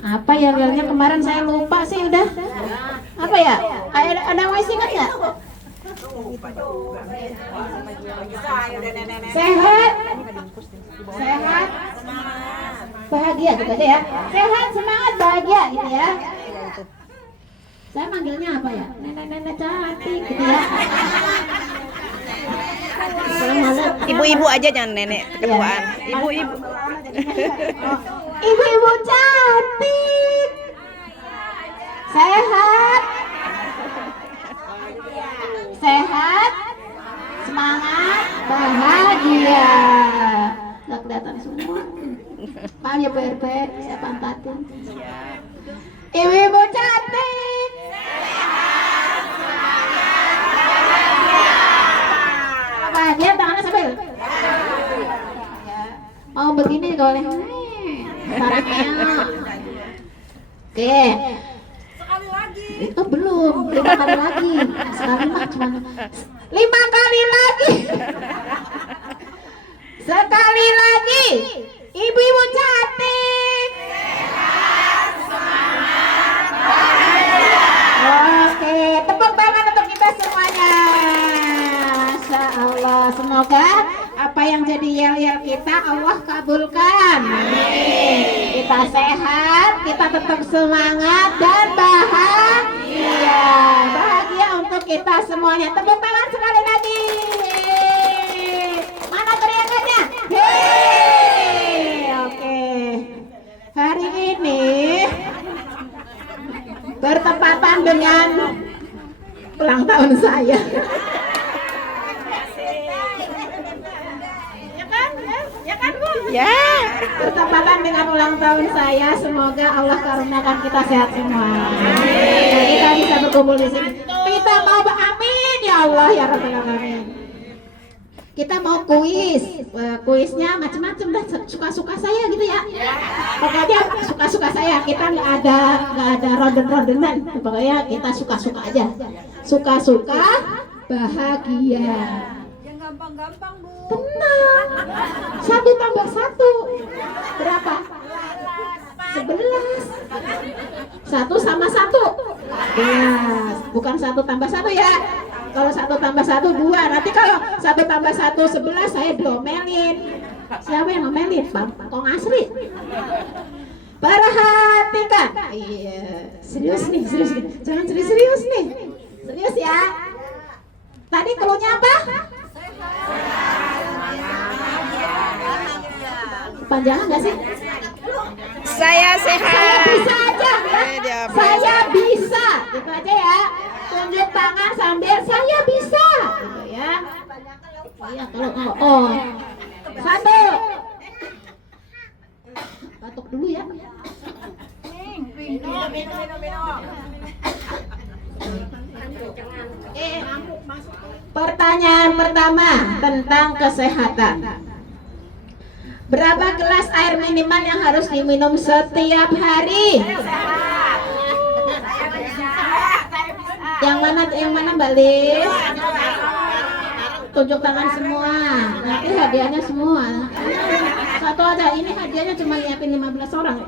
Apa ya realnya kemarin saya lupa sih udah. Apa ya? Ada yang masih ingat nggak? Sehat, sehat, bahagia gitu aja ya. Sehat, semangat, bahagia gitu ya. Saya manggilnya apa ya? Nenek-nenek cantik gitu ya. Ibu-ibu aja, jangan nenek ketuaan. Ibu-ibu. Ibu-ibu cantik, sehat, sehat, semangat, bahagia. Nggak kelihatan semua. Maaf ya PRT, saya pantatin. Ibu-ibu cantik, bahagia, tangannya sambil. Mau begini boleh. Sarapnya. Oke. Sekali lagi. Itu belum, 5 kali lagi. Sekali mah cuma 5 kali lagi. Sekali lagi. Ibu-ibu cantik. Oke, tepuk tangan untuk kita semuanya. Masya Allah, semoga apa yang jadi yel-yel kita Allah kabulkan. Amin. Kita sehat, kita tetap semangat dan bahagia. Bahagia untuk kita semuanya. Tepuk tangan sekali lagi. Mana teriakannya? Hei. Oke. Hari ini bertepatan dengan ulang tahun saya. Ya. Bertepatan dengan ulang tahun saya, semoga Allah karuniakan kita sehat semua. Dan kita bisa berkumpul di sini. Kita mau amin ya Allah ya Rabbal Alamin. Kita mau kuis, kuisnya macam-macam dah, suka-suka saya gitu ya. Pokoknya suka-suka saya, kita nggak ada ronden-rondenan. Pokoknya kita suka-suka aja. Suka-suka bahagia. Yang gampang-gampang, Bu. Tenang. 1 tambah 1 berapa? 11. 1 sama 1 11. Bukan 1 tambah 1 ya. Kalau 1 tambah 1 2. Nanti kalau 1 tambah 1 11 saya diomelin. Siapa yang ngomelin? Kong Asri. Perhatikan. Iya, serius nih, serius nih. Jangan serius nih. Serius ya. Tadi keluhnya apa? Panjangan nggak sih? Saya sehat. Saya bisa aja ya. Dia Saya bisa. Gitu aja ya. Tunjuk tangan sambil saya bisa. Gitu ya. Iya kalau oh. 1. Batuk dulu ya. Pertanyaan pertama tentang kesehatan. Berapa gelas air minimal yang harus diminum setiap hari? Yang mana Mbak Lis? Tunjuk tangan semua. Nanti hadiahnya semua. Satu aja. Ini hadiahnya cuma nyiapin 15 orang.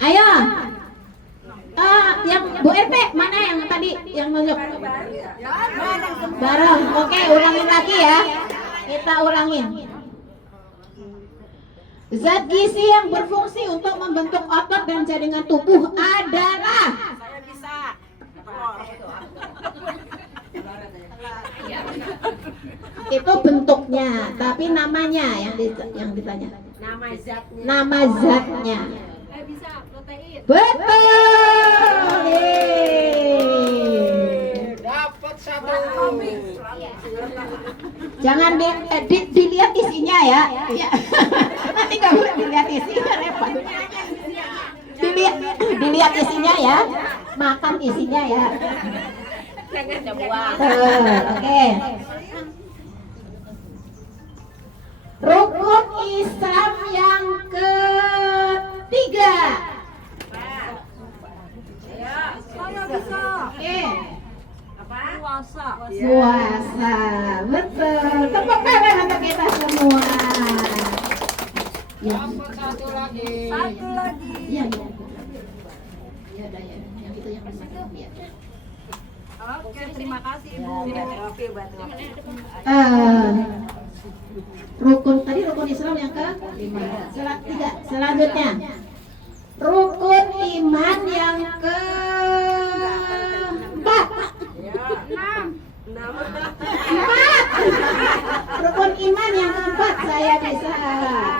Ayo. Yang Bu RT mana yang tadi yang nunjuk? Bareng. Oke, ulangin lagi ya. Kita ulangin. Zat gizi yang berfungsi untuk membentuk otot dan jaringan tubuh adalah. Saya bisa. Itu bentuknya, tapi namanya yang ditanya. Nama zatnya. Nama zatnya. Saya bisa protein. Betul. Dapat 1. Jangan dilihat isinya ya. Nanti nggak boleh dilihat isinya, repot. Dilihat isinya ya. Makan isinya ya. Oke. Rukun Islam yang ketiga. Saya bisa. Oke. Puasa. Puasa, betul. Tepuk tangan untuk kita semua. Ya. Satu lagi. Iya, iya. Ya udah ya. Yang itu yang bisa. Iya. Oke, terima kasih Ibu. Rukun tadi rukun Islam yang ke 5. Selanjutnya rukun iman yang ke 4. 4. Rukun iman yang keempat saya bisa.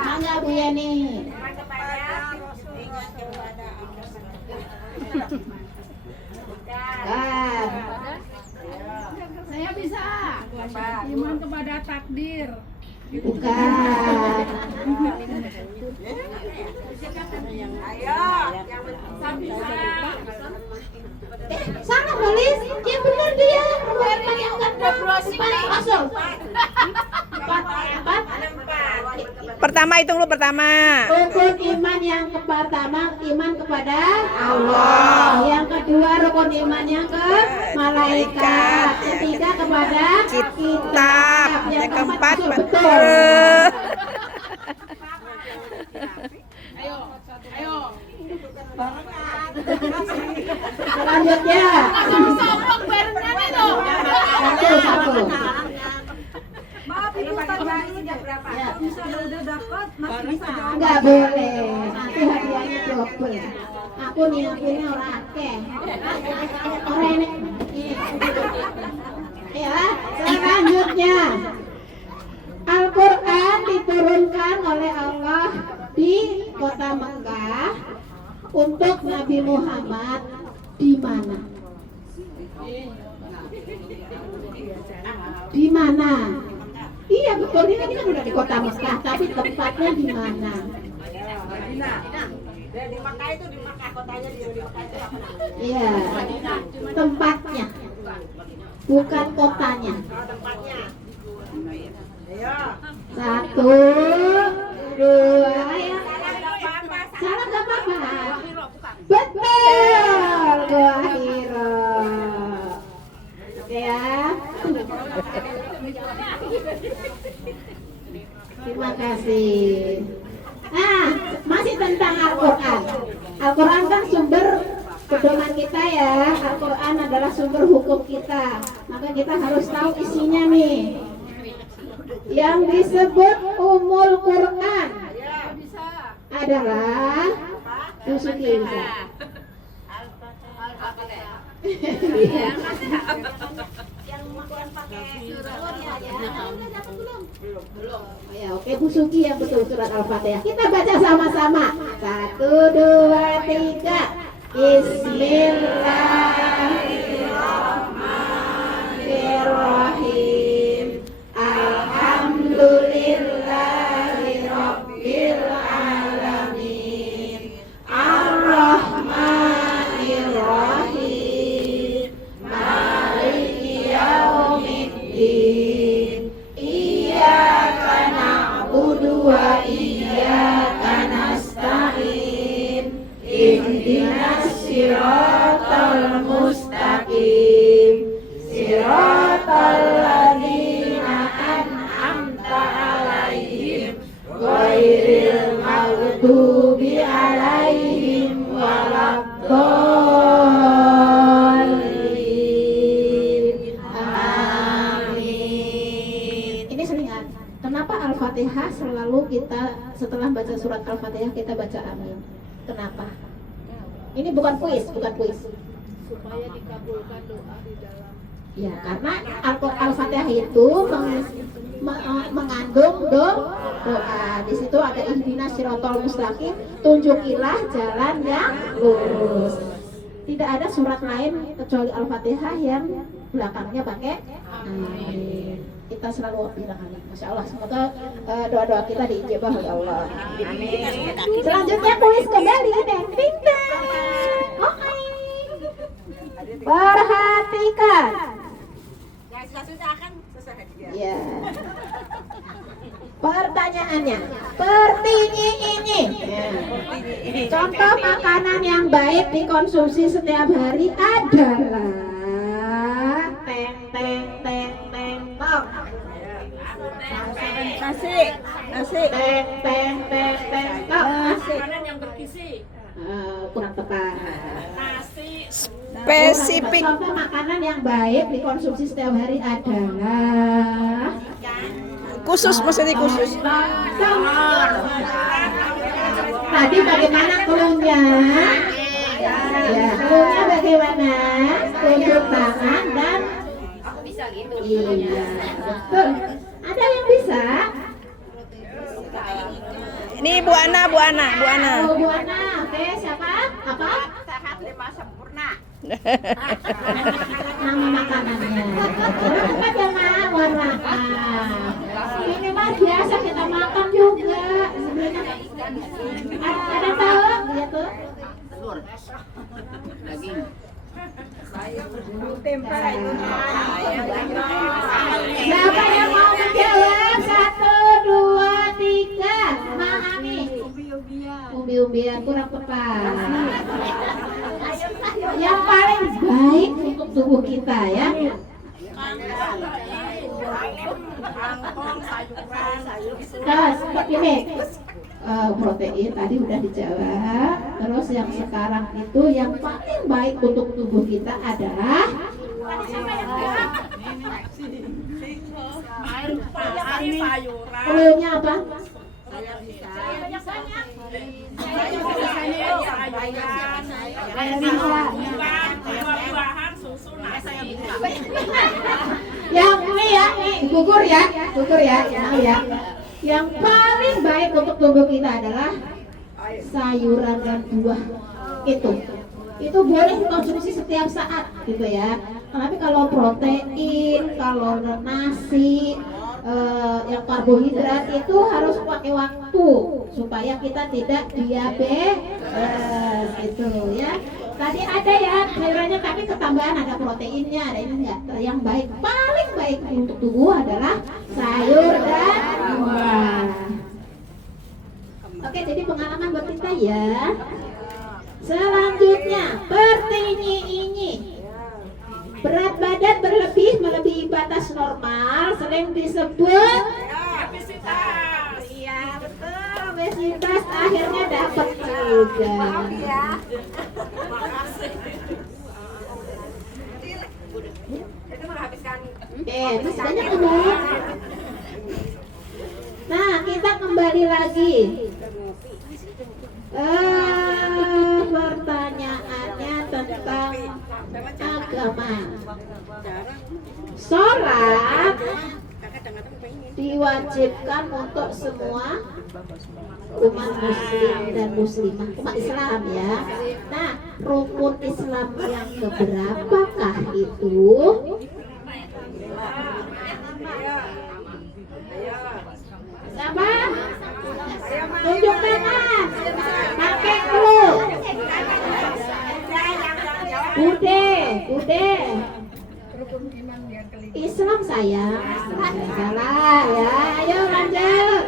Mangga Bu Yani. Kan. Saya bisa. Iman kepada takdir. Bukan. Sana nulis, ya benar dia. Rumah yang kan kosong. 4. Pertama hitung lu pertama. Rukun iman yang pertama iman kepada Allah. Yang kedua rukun iman yang ke malaikat. Ketiga kepada kitab. Yang keempat betul. Selanjutnya satu. Maaf Ibu, tadi jam berapa? Ya. Misalnya udah dapat, masih bisa jawab. Enggak boleh. Nanti hadiahnya double. Aku nih orang akeh. Orang ini. Ya, selanjutnya Al-Quran diturunkan oleh Allah di kota Mekah untuk Nabi Muhammad di mana? Di mana? Iya betul, ini kan udah di kota Mekah, tapi tempatnya di mana? Di Makkah itu di Makkah kotanya di Makkah itu apa namanya? Iya, tempatnya, bukan kotanya. Tempatnya. Ayo. 1, 2, ya. Salah nggak apa-apa. Betul, Gua Hiro. Oke ya. Terima kasih. Nah, masih tentang Al-Quran. Al-Quran kan sumber pedoman kita ya. Al-Quran adalah sumber hukum kita. Maka kita harus tahu isinya nih. Yang disebut Ummul Quran adalah Suzuki bisa. Yang makan pakai surutnya ya. Belum. Ya, oke Bu Suki yang betul surat Al-Fatihah. Kita baca sama-sama. 1, 2, 3. Bismillahirrahmanirrahim. Alhamdulillahirabbil alamin. Ar-Rahmanirrahim. Maliki yaumiddin. Iyyaka na'budu wa iyyaka nasta'in. Ihdinas siratal mustaqim. Siratal ladzina an'amta 'alaihim ghairil maghdubi 'alaihim waladdallin. Amin. Ini selingan. Kenapa Al-Fatihah selalu kita setelah baca surat Al-Fatihah kita baca amin? Kenapa? Ini bukan kuis, bukan kuis. Supaya dikabulkan doa di dalam. Ya, karena Al-Fatihah itu mengandung doa. Di situ ada ihdinas siratal mustaqim, tunjukilah jalan yang lurus. Tidak ada surat lain kecuali Al-Fatihah yang belakangnya pakai amin. Kita selalu bilang amin. Masya Allah, semoga doa-doa kita diijabah oleh Allah. Amin. Selanjutnya kuis kembali dan bintang. Oke. Perhatikan. Yang susah akan susah hadiah. Ya. Pertanyaannya, pertinyi ini. Contoh makanan yang baik dikonsumsi setiap hari adalah teng teng teng teng tong. Nasi. Nasi. Teng teng teng teng. Kok nasi? Makanan yang bergizi. Kurang tepat. Nasi. Spesifik. Contoh makanan yang baik dikonsumsi setiap hari adalah Khusus maksudnya khusus. Tadi bagaimana cluenya? Ya, cluenya bagaimana? Tunjuk tangan dan iya, betul. Ada yang bisa? Ini Bu Ana, Bu Ana, Bu Ana. Oh, Bu Ana. Oke, siapa? Apa? Sehat 5 sempurna. Nama makanannya. Cepat ya, Mak. Mohon maaf. Ini mah biasa kita makan juga. Sebenarnya ada tahu gitu. Siapa yang mau menjawab? 1, 2, 3. Memahami. Umbi-umbian kurang tepat. Yang paling baik untuk tubuh kita ya. Terus ini protein tadi udah dijawab. Terus yang sekarang itu yang paling baik untuk tubuh kita adalah Cluenya apa? Buah-buahan, susu, nasi. Yang ini ya, nih gugur ya, tahu ya. Yang paling baik untuk tubuh kita adalah sayuran dan buah. Itu boleh dikonsumsi setiap saat gitu ya. Tapi kalau protein, kalau nasi, yang karbohidrat itu harus pakai waktu supaya kita tidak diabetes gitu ya. Tadi ada ya sayurannya tapi ketambahan ada proteinnya, ada ini enggak. Yang paling baik untuk tubuh adalah sayur dan buah. Oke, jadi pengalaman buat kita ya. Selanjutnya, bertinyi-inyi. Berat badan berlebih melebihi batas normal sering disebut Obesitas. iya betul, obesitas. Akhirnya dapat juga. Itu menghabiskan Masih banyak umur. Nah, kita kembali lagi. Pertanyaannya tentang agama. Sholat diwajibkan untuk semua umat muslim dan muslimah, umat Islam ya. Nah, rukun Islam yang keberapakah itu? Siapa? Tunjuk tangan. Pakai clue. Bude. Islam sayang. Salah ya. Ayo lanjut.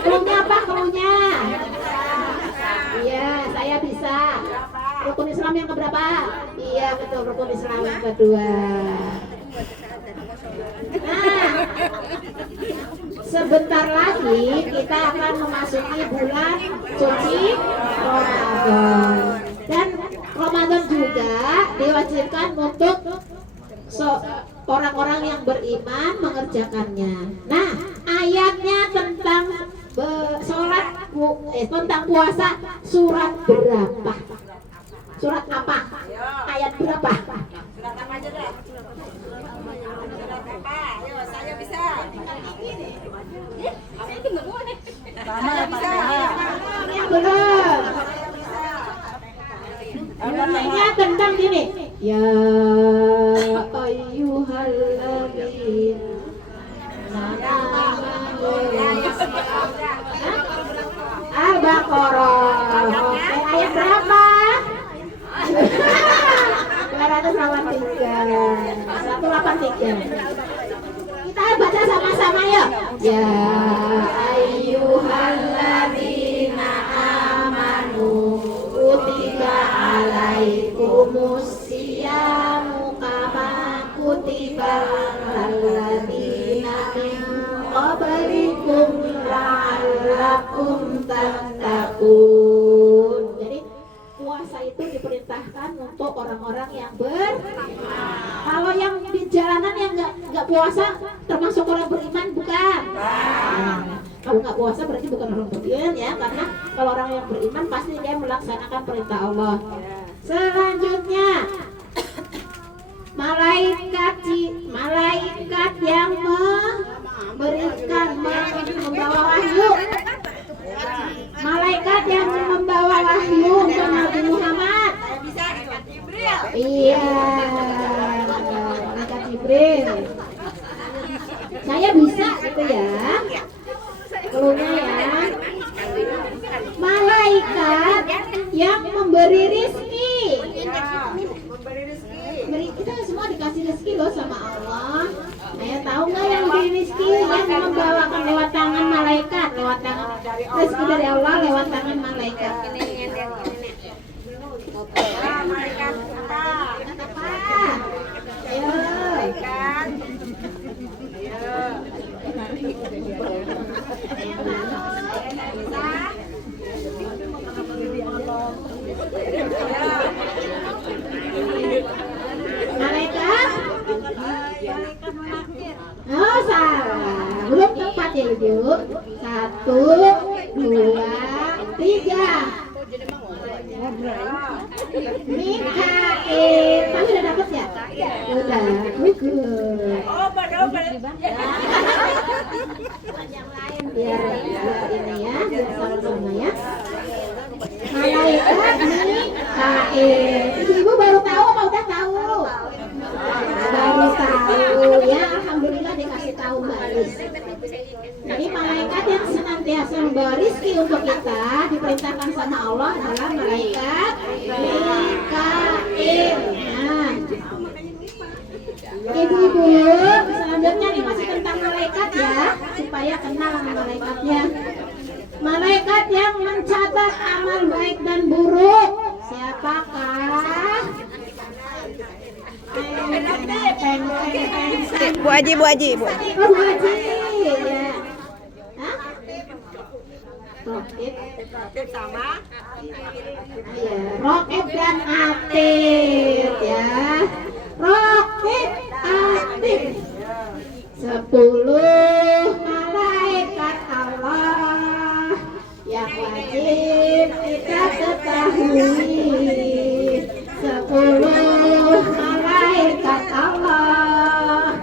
Cluenya apa cluenya? Iya, saya bisa. Rukun Islam yang keberapa? Iya betul, rukun Islam yang kedua. Nah, sebentar lagi kita akan memasuki bulan suci Ramadan. Dan Ramadan juga diwajibkan untuk orang-orang yang beriman mengerjakannya. Nah, ayatnya tentang sholat, tentang puasa surat berapa? Surat apa? Ayat berapa? surat apa aja dah. Surat apa? Ayo, saya bisa. Yang belum. Ayatnya tentang gini. Ya ayyuhalladzina Al-Baqarah. Ayat berapa? 283. 183. Kita baca sama-sama ya. Ya ayyuhalladzina amanu kutiba alaikumus syiyamu kama kutiba la'allakum tattaqun. Jadi puasa itu diperintahkan untuk orang-orang yang kalau yang di jalanan yang nggak puasa termasuk orang beriman bukan? Nah, kalau nggak puasa berarti bukan orang beriman ya, karena kalau orang yang beriman pasti dia melaksanakan perintah Allah. Selanjutnya malaikat yang membawa wahyu. Malaikat yang membawa wahyu ke Nabi Muhammad. Iya, malaikat Jibril. Saya bisa gitu ya. Keluarnya ya. Malaikat yang memberi rizki. Kita semua dikasih rezeki loh sama Allah. Saya tahu nggak yang diberi rezeki yang membawakan lewat tangan malaikat, lewat tangan rezeki dari Allah lewat tangan malaikat. Malaikat apa? Ayo. Malaikat? Oh salah, belum tepat ya ibu. 1, 2, 3. Mikail, kamu udah dapet ya? Udah, good. Biar ini ya, biar sama-sama ya. Malaikat Mikail. Ibu baru tahu apa udah tahu? Baru tahu ya, alhamdulillah dikasih tahu bagus. Jadi malaikat yang senantiasa membawa rizki untuk kita diperintahkan sama Allah adalah malaikat Mikail. Nah, ibu-ibu, selanjutnya ini masih tentang malaikat ya, supaya kenal sama malaikatnya. Malaikat yang mencatat amal baik dan buruk. Siapakah? Bu Haji. Oh, Bu Haji ya. Hah? Rokib sama Iya, Rokib dan Atid ya. Rokib, Atid. 10 malaikat Allah yang wajib kita ketahui. 10 malaikat Allah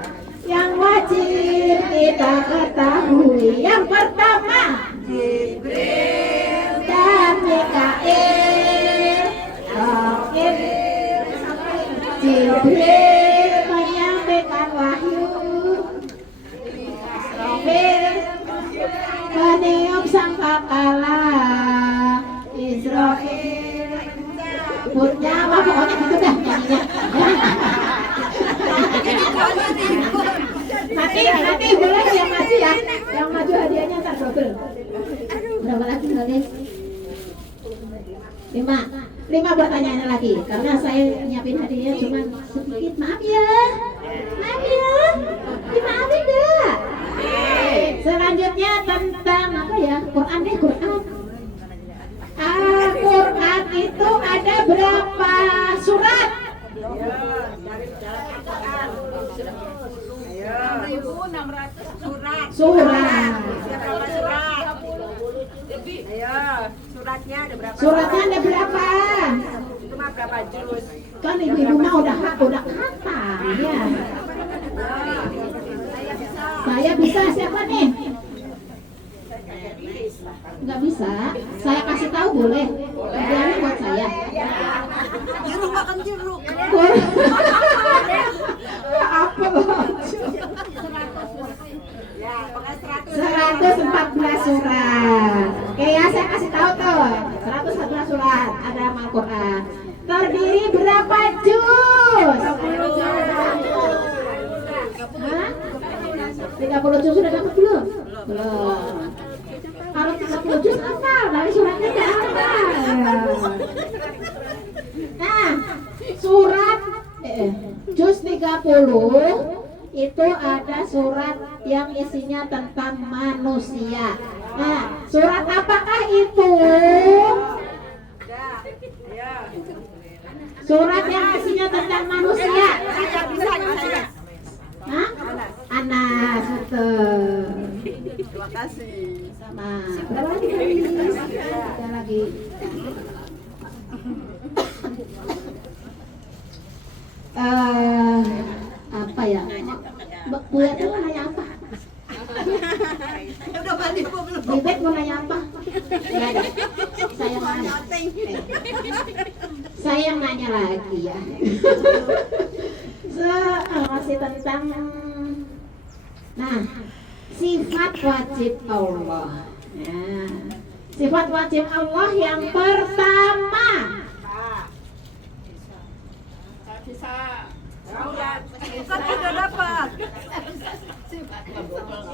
yang wajib kita ketahui. Yang pertama Jibril dan Mikail. Rokib, Jibril menyampaikan wahyu. Rokib meniup sangkakala. Israel punya apa pokoknya gitu dah nyanyinya. Nanti boleh yang maju ya, yang maju hadiahnya ntar double. Berapa lagi nulis? 5 pertanyaannya lagi, karena saya nyiapin hadiahnya cuma sedikit. Maaf ya, dimaafin dah. Selanjutnya tentang apa ya? Quran. Al-Quran itu ada berapa surat? Surat. berapa surat? Ayo, suratnya ada berapa? Suratnya ada berapa? Itu mah berapa juz? Kan ibu-ibu mah udah kata ya. Saya bisa, siapa nih? Nggak bisa. Saya kasih tahu boleh. Hadiahnya buat saya. Jeruk makan jeruk. Apa? Ya, pokoknya 114 surat. Oke ya, saya kasih tahu tuh. 114 surat ada Al-Quran. Terdiri berapa juz? 30 juz sudah dapat belum? Belum. Kalau 30 juz hafal, dari suratnya nggak hafal. Nah, surat juz 30 itu ada surat yang isinya tentang manusia. Nah, surat apa Terima kasih. Sama. Berapa lagi? Ada lagi. Apa ya? Bu Yati mau nanya apa? Udah balik apa belum? Bibet mau nanya apa? Nggak ada. Saya nanya. Saya yang nanya lagi ya. Masih tentang sifat wajib Allah. Nah, sifat wajib Allah yang pertama. Sudah dapat.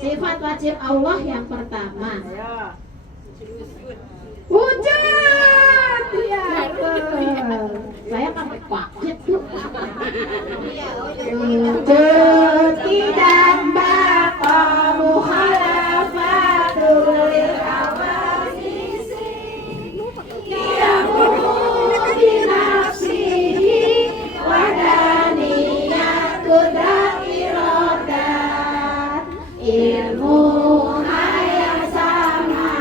Sifat wajib Allah yang pertama. Wujud. Ya, betul. Saya pakai paket tuh. Wujud tidak baqamu khalafatul lil awasisi. Diamuhu binafsihi wadaniyat kudrat irodat ilmu hayat sama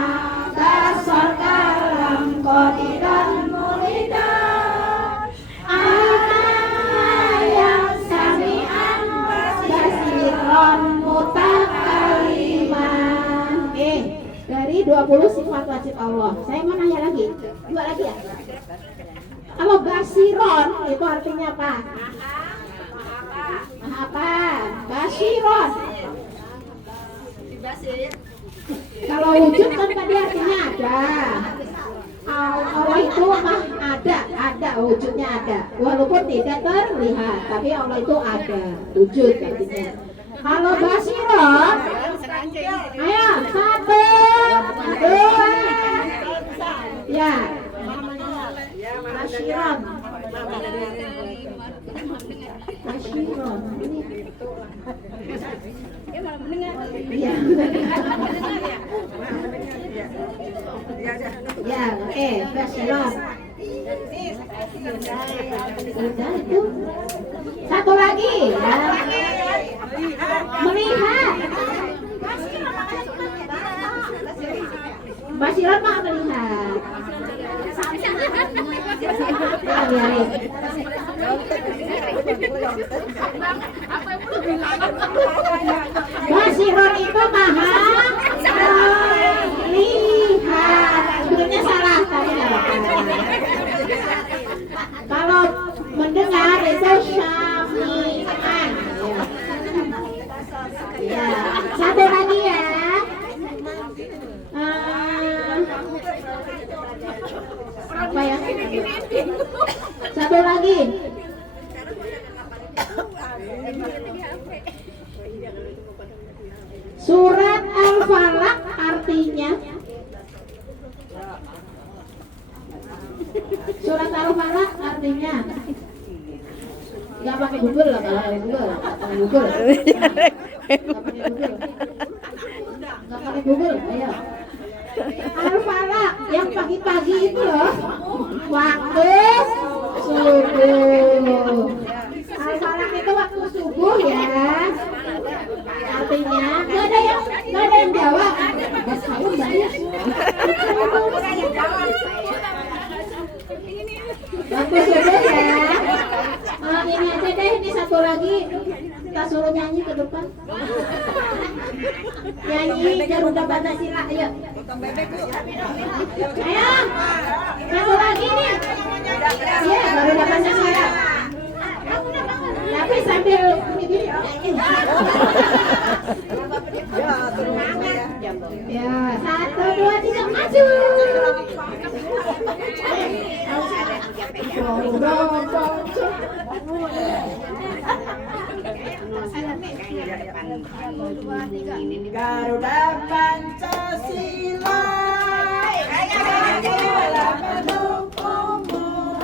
kasar kalam qadiran mulidan ayat sami'an basiran mutakaliman. Dari 20 sifat wajib Allah. Saya mau nanya lagi. Dua lagi ya. Kalau basiron itu artinya apa? Apa? Basiron. Kalau wujud kan tadi artinya ada. Allah itu ada wujudnya ada. Walaupun tidak terlihat, tapi Allah itu ada wujud artinya. Kalau basiron, ayo 1, 2, ya. Basiron. Basiron. Iya. Ya, oke, basiron. Udah itu. Satu lagi ya. Melihat. Basiron mah melihat. Ya, biarin. Basiron itu maha lihat. Sebenarnya salah tadi. Kalau mendengar itu syami'an. Ya. Satu lagi ya. Apa ya? Satu lagi. Surat Al-Falaq artinya. Surat Al-Falaq artinya. Gak pakai Google lah, kalau pakai Google. Gak pakai Google. Gak pakai Google, ayo. Al-Falaq yang pagi-pagi itu loh. Waktu subuh. Al-Falaq itu waktu subuh ya. Artinya nggak ada yang jawab. Saya banyak. Waktu subuh ya. Ini aja deh, ini satu lagi kita suruh nyanyi ke depan. Nyanyi Garuda Pancasila, ayo. Ayo, satu lagi nih. Ya, Garuda Pancasila. Tapi sambil ini. Ya, 1, 2, 3, maju. Garuda Pancasila, Garuda pendukungmu,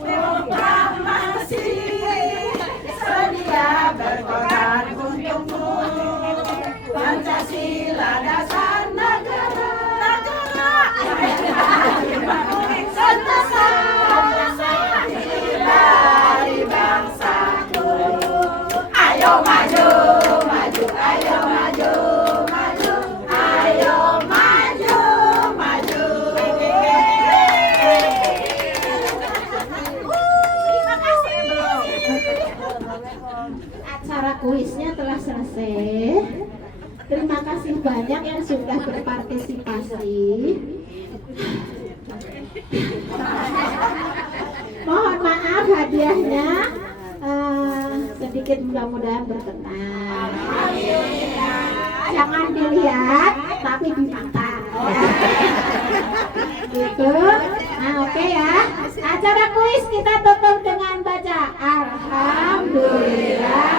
proklamasi sedia berkorban untukmu. Pancasila dasar negara, dari bangsaku. Ayo maju, maju, ayo maju. banyak yang sudah berpartisipasi. Mohon maaf hadiahnya sedikit, mudah-mudahan berkenan. Jangan dilihat tapi dimakan. Gitu. Nah, oke ya. Acara kuis kita tutup dengan baca Alhamdulillah.